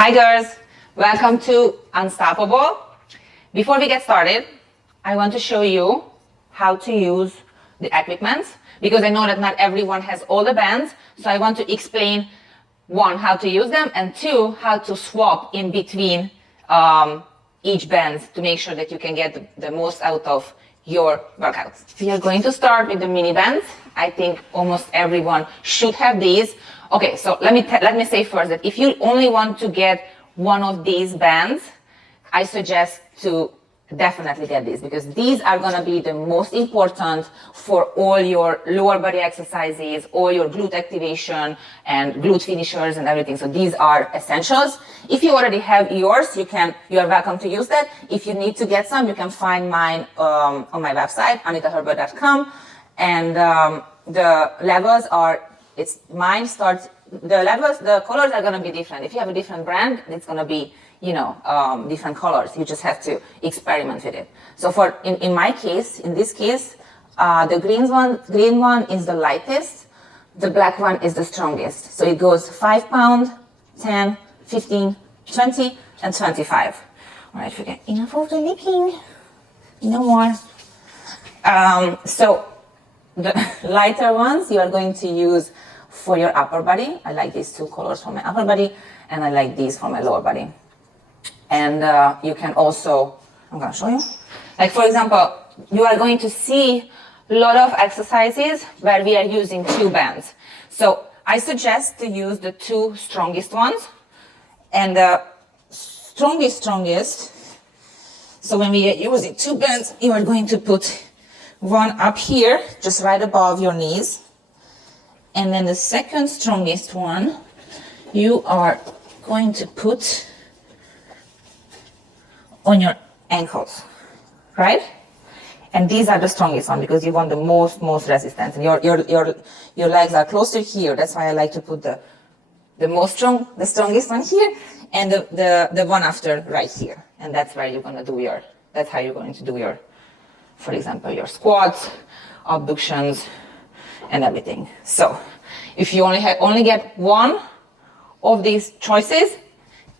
Hi girls, welcome to Unstoppable. Before we get started, I want to show you how to use the equipment because I know that not everyone has all the bands. So I want to explain one, how to use them, and two, how to swap in between each band to make sure that you can get the most out of your workouts. We are going to start with the mini bands. I think almost everyone should have these. Okay, so let me say first that if you only want to get one of these bands, I suggest to definitely get these because these are going to be the most important for all your lower body exercises, all your glute activation and glute finishers and everything. So these are essentials. If you already have yours, you are welcome to use that. If you need to get some, you can find mine on my website, anitaherber.com. And the levels are, the colors are going to be different. If you have a different brand, it's going to be, different colors. You just have to experiment with it. So in my case, in this case, the green one is the lightest. The black one is the strongest. So it goes 5 pound, 10, 15, 20, and 25. All right, forget enough of the licking. No more. So the lighter ones you are going to use for your upper body. I like these two colors for my upper body, and I like these for my lower body. And you can also, I'm going to show you. Like for example, you are going to see a lot of exercises where we are using two bands. So I suggest to use the two strongest ones. And the strongest. So when we are using two bands, you are going to put one up here, just right above your knees. And then the second strongest one, you are going to put on your ankles, right? And these are the strongest one because you want the most resistance. And your legs are closer here. That's why I like to put the strongest one here, and the one after right here. And that's where you're gonna do that's how you're going to do your, for example, your squats, abductions, and everything. So if you only get one of these choices,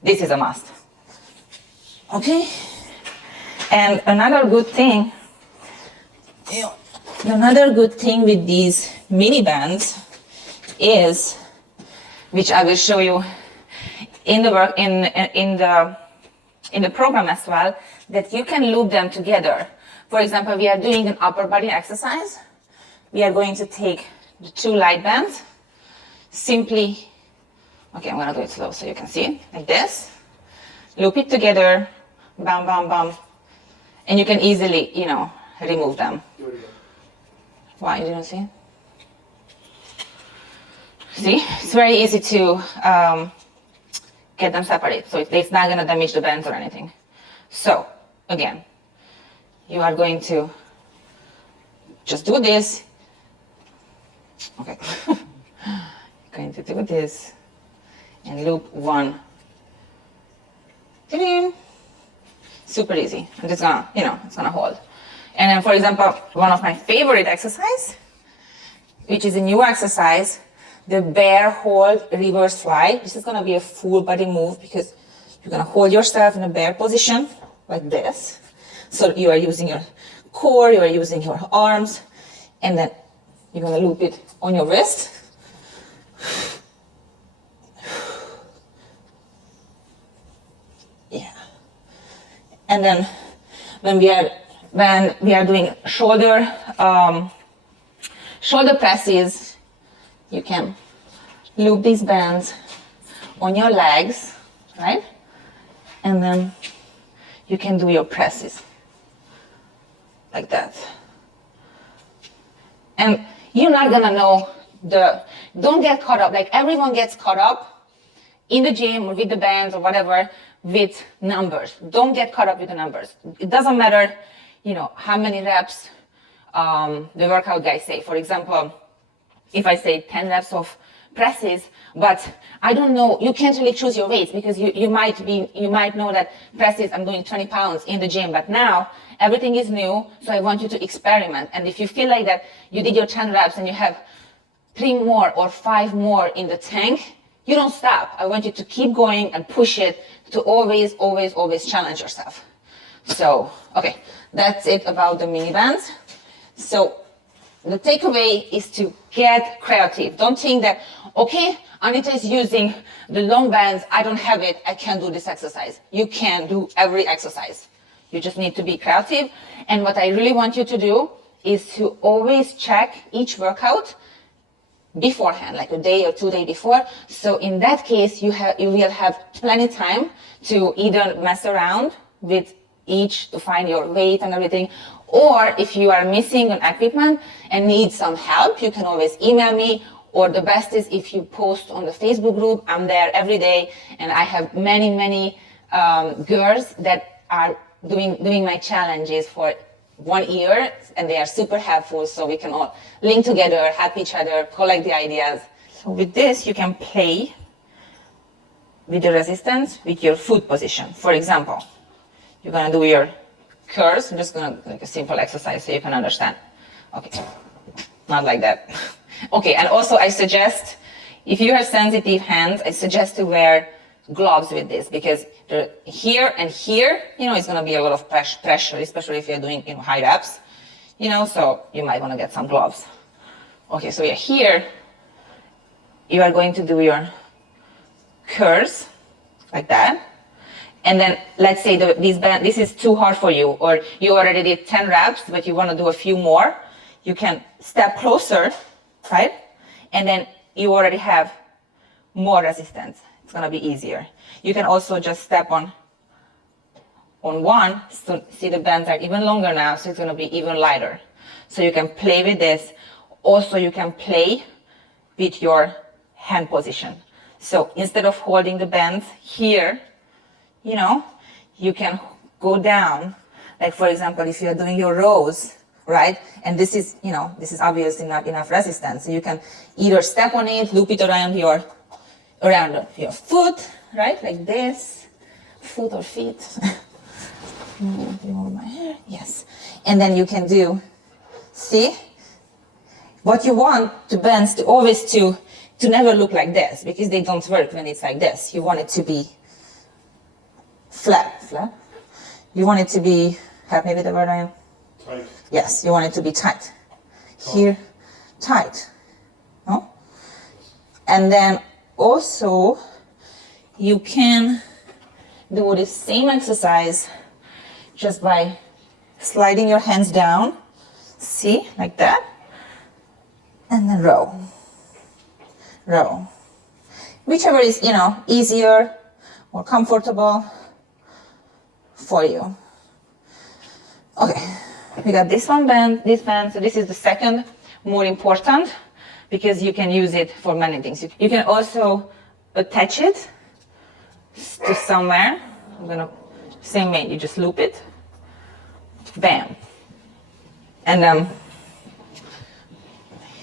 this is a must. Okay? And another good thing with these mini bands is, which I will show you in the program as well, that you can loop them together. For example, we are doing an upper body exercise. We are going to take the two light bands, simply, okay, I'm going to do it slow so you can see it, like this. Loop it together, bam, bam, bam. And you can easily, remove them. Why, you didn't see it? See, it's very easy to get them separate. So it's not going to damage the bands or anything. So, again, you are going to just do this. Okay. You're going to do this and loop one. Super easy. I'm just gonna, it's gonna hold. And then, for example, one of my favorite exercise, which is a new exercise, the bear hold reverse fly. This is gonna be a full body move because you're gonna hold yourself in a bear position like this. So you are using your core, you are using your arms, and then you're gonna loop it on your wrist. Yeah. And then when we are doing shoulder presses, you can loop these bands on your legs, right? And then you can do your presses like that. And you're not gonna know don't get caught up, like everyone gets caught up in the gym or with the bands or whatever with numbers. Don't get caught up with the numbers. It doesn't matter, how many reps the workout guys say. For example, if I say 10 reps of presses, but I don't know, you can't really choose your weights because you might know that presses, I'm doing 20 pounds in the gym, but now everything is new, so I want you to experiment. And if you feel like that you did your 10 reps and you have 3 more or 5 more in the tank, you don't stop. I want you to keep going and push it to always, always, always challenge yourself. So, okay, that's it about the mini bands. So the takeaway is to get creative. Don't think that, okay, Anita is using the long bands, I don't have it, I can't do this exercise. You can do every exercise. You just need to be creative. And what I really want you to do is to always check each workout beforehand, like a day or 2 days before. So in that case, you will have plenty time to either mess around with each to find your weight and everything, or if you are missing an equipment and need some help, you can always email me, or the best is if you post on the Facebook group. I'm there every day, and I have many girls that are doing my challenges for 1 year, and they are super helpful, so we can all link together, help each other, collect the ideas. So with this, you can play with the resistance with your foot position. For example, you're gonna do your curls. I'm just gonna like a simple exercise so you can understand. Okay, not like that. Okay, and also I suggest, if you have sensitive hands, I suggest to wear gloves with this, because here and here, it's gonna be a lot of pressure, especially if you're doing, high reps, so you might wanna get some gloves. Okay, so here, you are going to do your curls, like that. And then let's say this is too hard for you, or you already did 10 reps, but you want to do a few more. You can step closer, right? And then you already have more resistance. It's going to be easier. You can also just step on one. So see, the bands are even longer now, so it's going to be even lighter. So you can play with this. Also, you can play with your hand position. So instead of holding the bands here, you can go down. Like, for example, if you're doing your rows, right? And this is obviously not enough resistance. So you can either step on it, loop it around your foot, right? Like this, foot or feet. Remove my hair, yes. And then you can do, see? What you want the bands to always to never look like this, because they don't work when it's like this. You want it to be flat. You want it to be, help me with the word I am? Tight. Yes, you want it to be tight. Here, tight. No? And then also, you can do the same exercise just by sliding your hands down. See, like that. And then row. Whichever is, easier, more comfortable for you. Okay, we got this band. So this is the second, more important, because you can use it for many things. You can also attach it to somewhere. Same way, you just loop it. Bam. And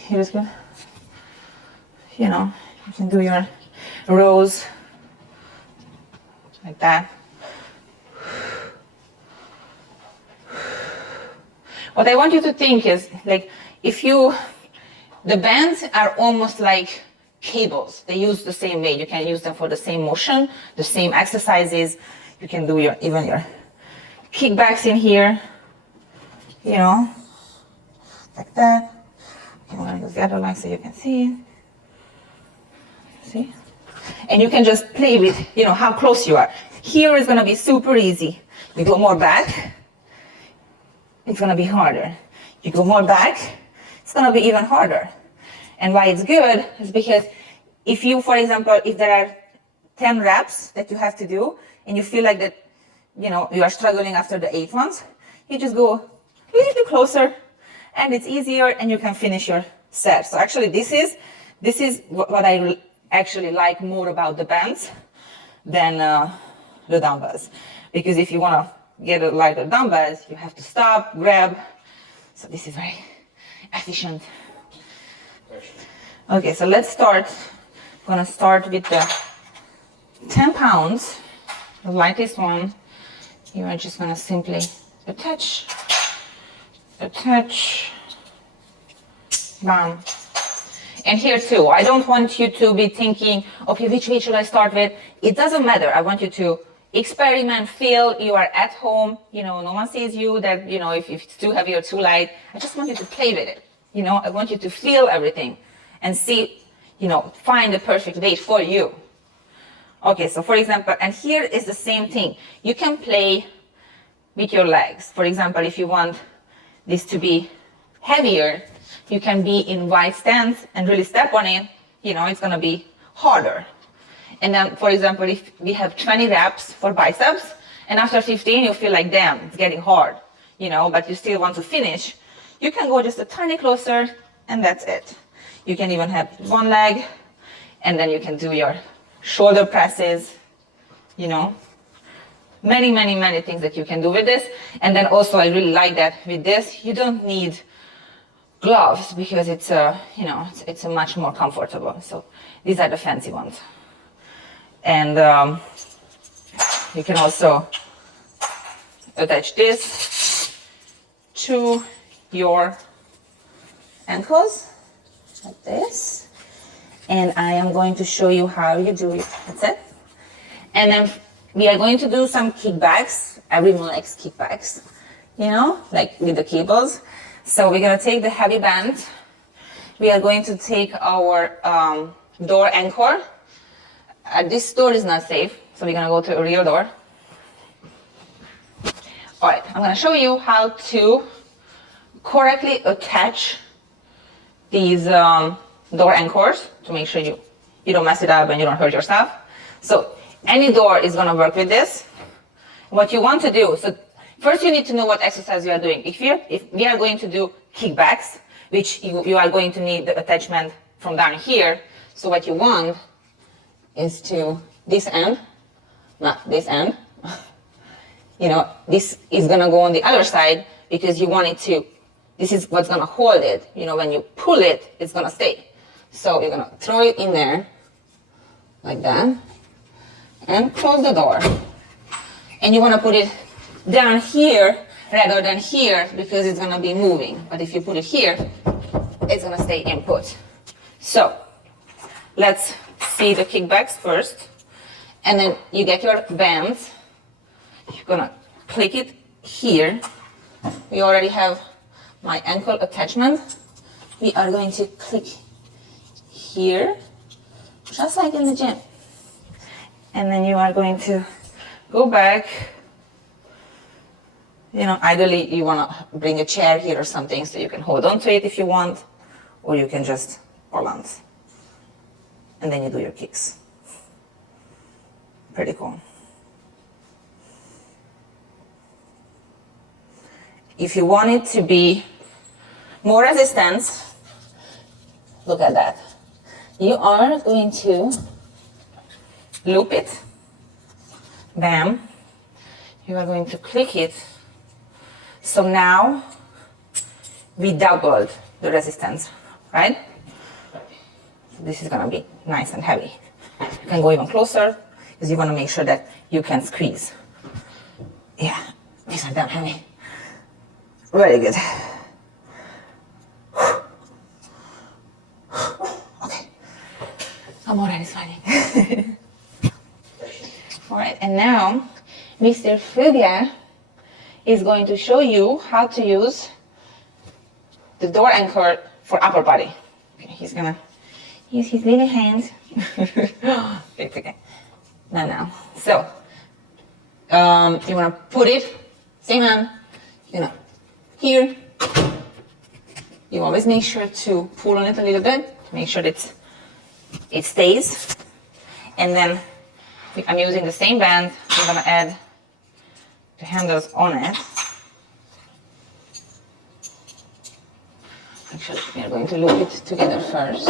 here's good. You can do your rows like that. What I want you to think is, like, the bands are almost like cables. They use the same way. You can use them for the same motion, the same exercises. You can do even your kickbacks in here, like that. I'm going to use the other leg so you can see it. See? And you can just play with, how close you are. Here is going to be super easy. You go more back, it's going to be harder. You go more back, it's going to be even harder. And why it's good is because if you, for example, if there are 10 reps that you have to do, and you feel like that, you are struggling after the 8 ones, you just go a little bit closer, and it's easier, and you can finish your set. So actually, this is what I actually like more about the bands than the dumbbells. Because if you want to get a lighter dumbbells, you have to stop, grab. So this is very efficient. Okay, so let's start. I'm going to start with the 10 pounds, the lightest one. You are just going to simply attach, bam. And here too, I don't want you to be thinking, okay, which weight should I start with? It doesn't matter. I want you to experiment, feel you are at home. You know, no one sees you that, you know, if it's too heavy or too light. I just want you to play with it. You know, I want you to feel everything and see, you know, find the perfect weight for you. Okay, so for example, and here is the same thing. You can play with your legs. For example, if you want this to be heavier, you can be in wide stance and really step on it. You know, it's gonna be harder. And then, for example, if we have 20 reps for biceps, and after 15, you feel like, damn, it's getting hard, you know, but you still want to finish, you can go just a tiny closer, and that's it. You can even have one leg, and then you can do your shoulder presses, you know. Many, many, many things that you can do with this. And then also, I really like that with this, you don't need gloves because it's you know, it's a much more comfortable. So these are the fancy ones. And you can also attach this to your ankles like this. And I am going to show you how you do it. That's it. And then we are going to do some kickbacks. Everyone likes kickbacks, you know, like with the cables. So we're gonna take the heavy band. We are going to take our door anchor. This door is not safe, so we're gonna go to a real door. All right, I'm gonna show you how to correctly attach these door anchors to make sure you don't mess it up and you don't hurt yourself. So any door is gonna work with this. What you want to do, so first you need to know what exercise you are doing. If we are going to do kickbacks, which you are going to need the attachment from down here. So what you want is to this end, not this end. You know, this is gonna go on the other side because you want it to, this is what's gonna hold it. You know, when you pull it, it's gonna stay. So you're gonna throw it in there, like that, and close the door. And you wanna put it down here rather than here because it's gonna be moving. But if you put it here, it's gonna stay in put. So let's see the kickbacks first. And then you get your bands. You're gonna click it here. We already have my ankle attachment. We are going to click here, just like in the gym. And then you are going to go back. You know, ideally you want to bring a chair here or something so you can hold on to it if you want, or you can just balance. And then you do your kicks. Pretty cool. If you want it to be more resistance, look at that. You are going to loop it. Bam. You are going to click it. So now we doubled the resistance, right? This is gonna be nice and heavy. You can go even closer because you wanna make sure that you can squeeze. Yeah, these are damn heavy. Very good. Okay, I'm already sweating. All right, and now Mr. Fugger is going to show you how to use the door anchor for upper body. Okay, he's gonna use his little hands. It's okay. Now. So, you wanna put it, same hand, you know, here. You always make sure to pull on it a little bit, make sure that it stays. And then I'm using the same band. I'm gonna add the handles on it. Actually, we are going to loop it together first.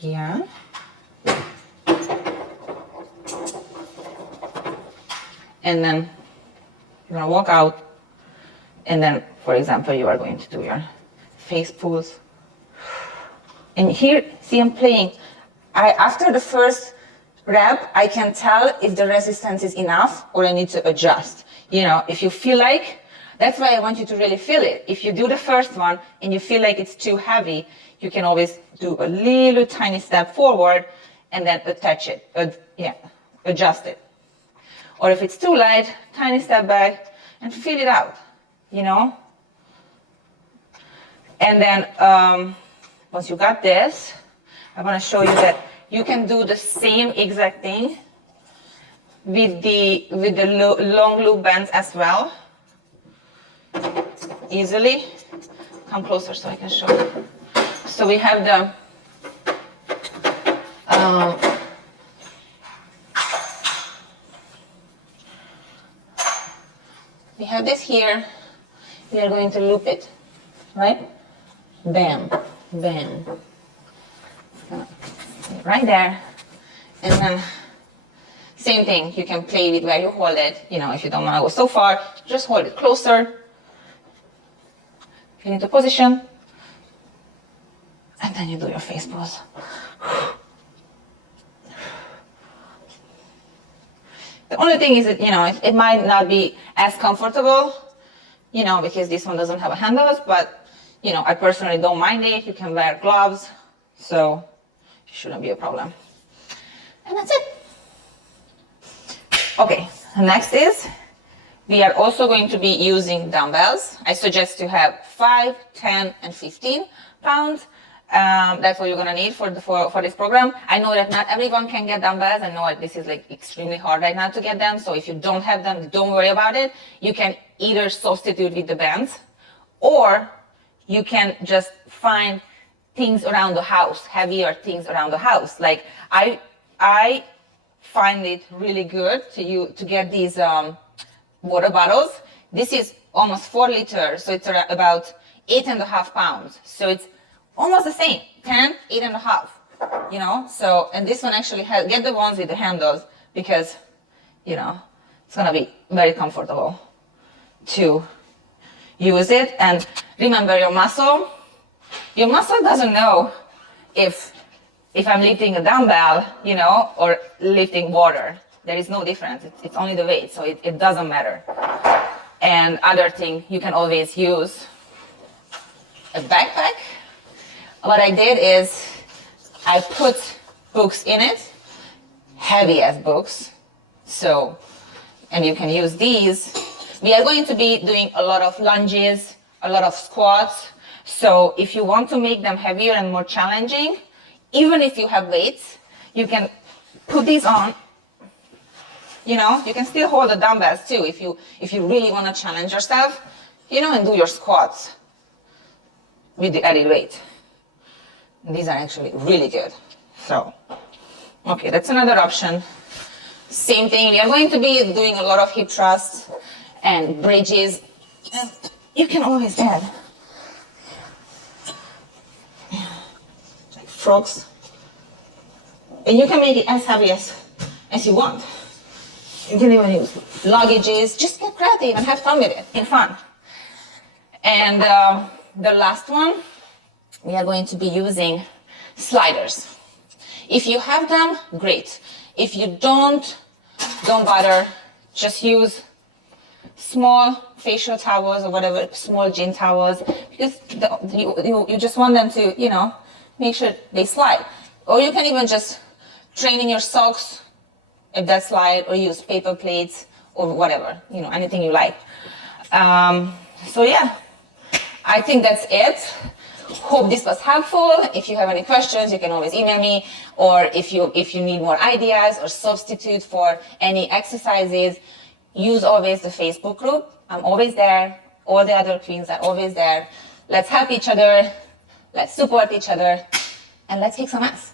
Yeah. And then you're gonna walk out, and then, for example, you are going to do your face pulls. And here, see, I'm playing. After the first rep, I can tell if the resistance is enough or I need to adjust. You know, if you feel like That's why I want you to really feel it. If you do the first one and you feel like it's too heavy, you can always do a little tiny step forward and then attach it, adjust it. Or if it's too light, tiny step back and feel it out, you know? And then once you got this, I want to show you that you can do the same exact thing with the long loop bands as well. Easily. Come closer so I can show you. So we have the we have this here. We are going to loop it, right? Bam, bam. Right there. And then same thing, you can play with where you hold it. You know, if you don't want to go so far, just hold it closer. Get into position. And then you do your face pose. The only thing is that, you know, it might not be as comfortable, you know, because this one doesn't have handles, but, you know, I personally don't mind it. You can wear gloves, so it shouldn't be a problem. And that's it. Okay, next is, we are also going to be using dumbbells. I suggest to have 5, 10, and 15 pounds. That's what you're gonna need for this program. I know that not everyone can get dumbbells. I know this is like extremely hard right now to get them. So if you don't have them, don't worry about it. You can either substitute with the bands, or you can just find things around the house, heavier things around the house. Like I find it really good to get these water bottles. This is almost 4 liters, so it's about 8.5 pounds. So it's almost the same, 10, 8.5, you know? So, and this one actually has, get the ones with the handles because, you know, it's gonna be very comfortable to use it. And remember, your muscle doesn't know if I'm lifting a dumbbell, you know, or lifting water. There is no difference. It's only the weight, so it doesn't matter. And other thing, you can always use a backpack. What I did is I put books in it, heavy as books. So, and you can use these. We are going to be doing a lot of lunges, a lot of squats. So if you want to make them heavier and more challenging, even if you have weights, you can put these on. You know, you can still hold the dumbbells too if you really want to challenge yourself, you know, and do your squats with the added weight. These are actually really good. So, okay, that's another option. Same thing, we are going to be doing a lot of hip thrusts and bridges. And you can always add like frogs. And you can make it as heavy as you want. You can even use luggages. Just get creative and have fun with it. And fun. And the last one, we are going to be using sliders. If you have them, great. If you don't bother. Just use small facial towels or whatever, small gym towels, because you just want them to, you know, make sure they slide. Or you can even just train in your socks if that slide, or use paper plates or whatever, you know, anything you like. So yeah, I think that's it. Hope this was helpful. If you have any questions, you can always email me, or if you need more ideas or substitute for any exercises, use always the Facebook group. I'm always there. All the other queens are always there. Let's help each other. Let's support each other, and let's kick some ass.